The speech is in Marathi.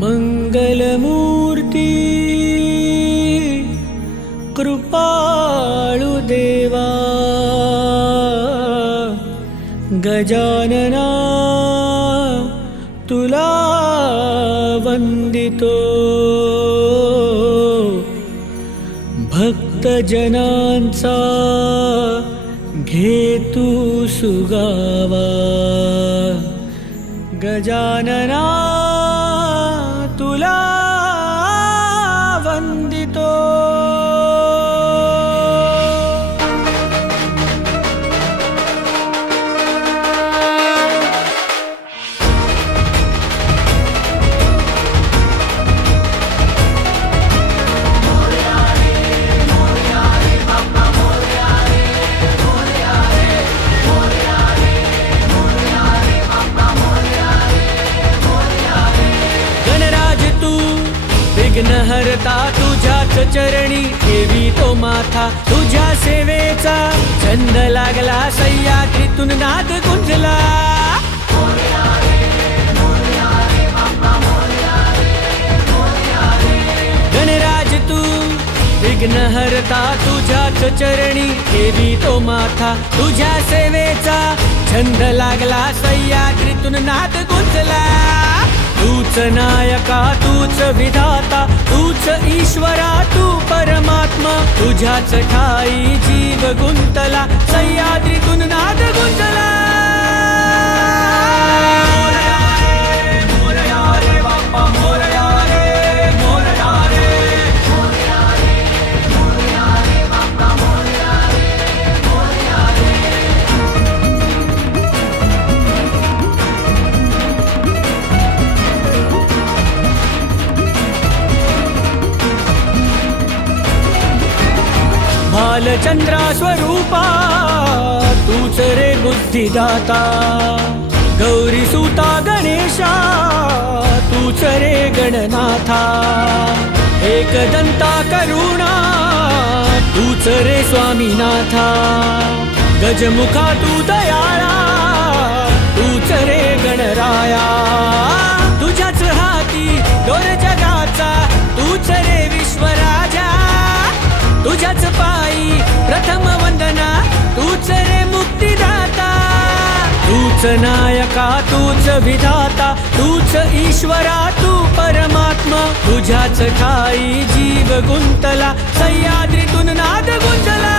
मंगलमूर्ती कृपाळु देवा गजानना तुला वंदितो भक्तजनांचा घे तू सुगावा गजानना तुला वंदितो। विघ्नहर्ता तुझ्याच चरणी ठेवी तो माथा तुझ्या सेवेचा छंद लागला सह्याद्रीतून नाद गुंजला गणराज तू विघ्नहर्ता तुझ्याच चरणी ठेवी तो माथा तुझ्या सेवेचा छंद लागला सह्याद्रीतून नाद गुंजला तूच नायका तूच विधाता तूच ईश्वरा तू परमात्मा तुझ्याच ठाई जीव गुंतला सह्याद्रीतून नाद गुंजला बालचंद्रा स्वरूपा तूच रे बुद्धिदाता गौरी सुता गणेशा तूच रे गणनाथा एकदंता करुणा तूच रे स्वामीनाथा गजमुखा तू दयाळा तूच रे गणराया तुझ्याच हाती दोर जगाचा तूच रे विश्वराजा तुझ्याच पायी प्रथम वंदना तूच रे मुक्तिदाता तूच नायका तूच विधाता तूच ईश्वरा तू परमात्मा तुझ्याच ठाई जीव गुंतला सह्याद्रीतून नाद गुंजला।